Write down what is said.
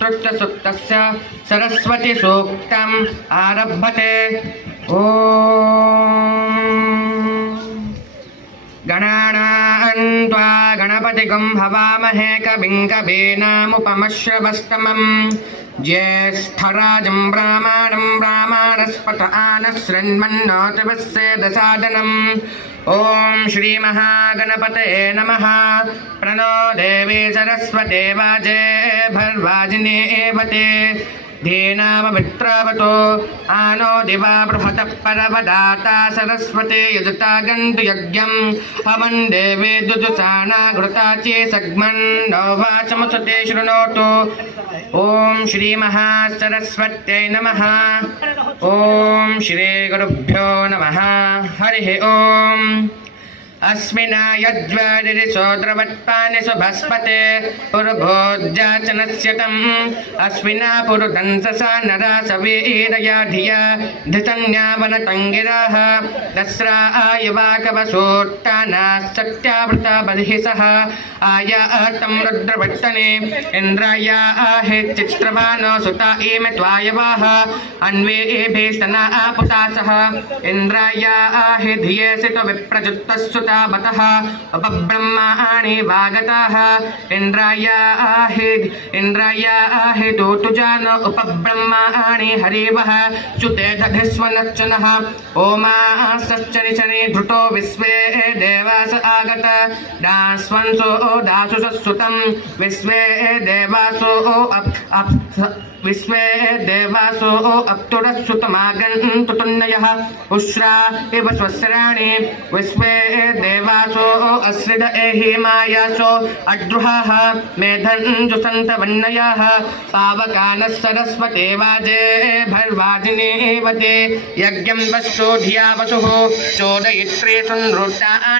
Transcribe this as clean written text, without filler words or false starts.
तृष्टसुप्तस्य सरस्वती सूक्तम् आरभते। ॐ गणानां त्वा गणपतिगं हवामहे कविं कवीनामुपमश्रवस्तमं ज्येष्ठराजं ब्राह्मणस्पत आनः शृण्वन्नोतिभिस्सेदसादनम्। ॐ श्रीमहागणपतये नमः। प्रणो देवी सरस्वती वाजे भर्वाजिनीवते धीनाममित्रवतो आनो दिवा बृहतः परवदाता सरस्वती यजता गन्तु यज्ञं हवन् देवी दुजुसाना घृताची सग्मन्नो वाचमुसते शृणोतु। ॐ श्रीमहासरस्वत्यै नमः। ॐ श्रीगुरुभ्यो नमः। हरिः ॐ। अस्मिनायज्वरिसोद्रवत्पानि सुभस्पते पुरुभोज्जाचनस्य तम् अस्मिना पुरुदंससा नरा सवीरया धिया धृतन्यावनतङ्गिराः दस्रा आयवाकवसोट्टानाश्चत्यावृता बर्हिषः आयातं रुद्रवट्टने इन्द्राया चित्रभानो सुता इमे त्वायवाः अन्वेभिस्तना आपुतासः इन्द्राया धिये सित विप्रजुत्तस्सुता बतः उपब्रह्माणि वागताः इन्द्राया दोतुजान उपब्रह्माणि हरिवः सुते दधिस्वनच्चनः ओमासश्चनिशनि धृतो विश्वे देवास आगत दास्वंसो दासुसुतं विश्वे देवासो विश्वे देवासो अप्तुरस्सुतमागन्तु तुन्नयः उश्रा इव स्वस्राणि विश्वे देवासो अस्रिद एहि मायासो अद्रुहाः मेधञ्जुसन्तवन्नयाः पावकानः सरस्वते वाजे भर्वाजिनीवते यज्ञं वස්සो धिया वसुः चोदयित्रे संवृत्ता